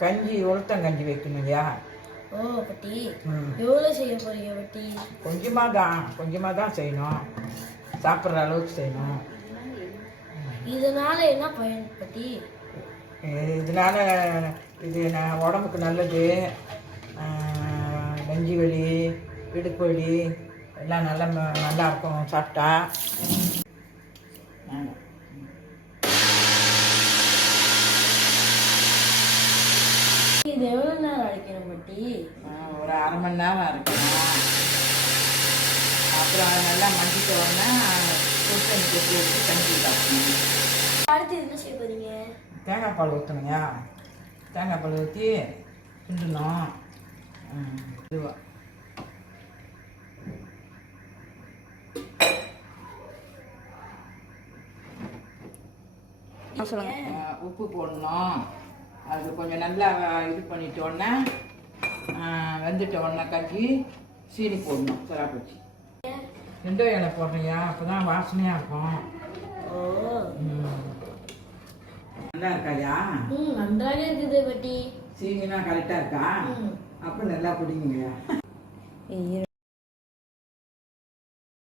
கஞ்சி உளுத்தங்கஞ்சி வைக்கணுங்கய்யா. ஓ பட்டி, எவ்வளோ செய்ய போறீங்க பட்டி? கொஞ்சமாக தான் செய்யணும், சாப்பிட்ற அளவுக்கு செய்யணும். இதனால என்ன பயன் பட்டி? இதனால இது உடம்புக்கு நல்லது. நெஞ்சு வலி, இடுப்பு வலி எல்லாம் நல்லா இருக்கும் சாப்பிட்டா. இது எவ்வளோ நேரம் அரைக்கணும் பட்டி? ஒரு அரை மணி நேரம் அரைக்கணும். அப்புறம் நல்லா மண்டிட்ட உடனே சுடுதண்ணி கொட்டி வச்சு கஞ்சி சாப்பிடணும். அடுத்து என்ன செய்ய போறீங்க? தேங்காய் பால் ஊற்றணுங்க. தேங்காய் பால் ஊற்றி கிண்டணும். இதுவா உப்பு போடணும். அது கொஞ்சம் நல்லா இது பண்ணிட்டோடனே வெந்துட்ட உடனே கஞ்சி சீனி போடணும். சிராப்பச்சி 2 இலை போடுறியா, அப்போ தான் வாசனையாக இருக்கும். நல்லா இருக்காயா? நன்றாக இருக்குது பட்டி. சீனினா கரெக்டாக இருக்கா? அப்போ நல்லா பிடிக்குங்கய்யா.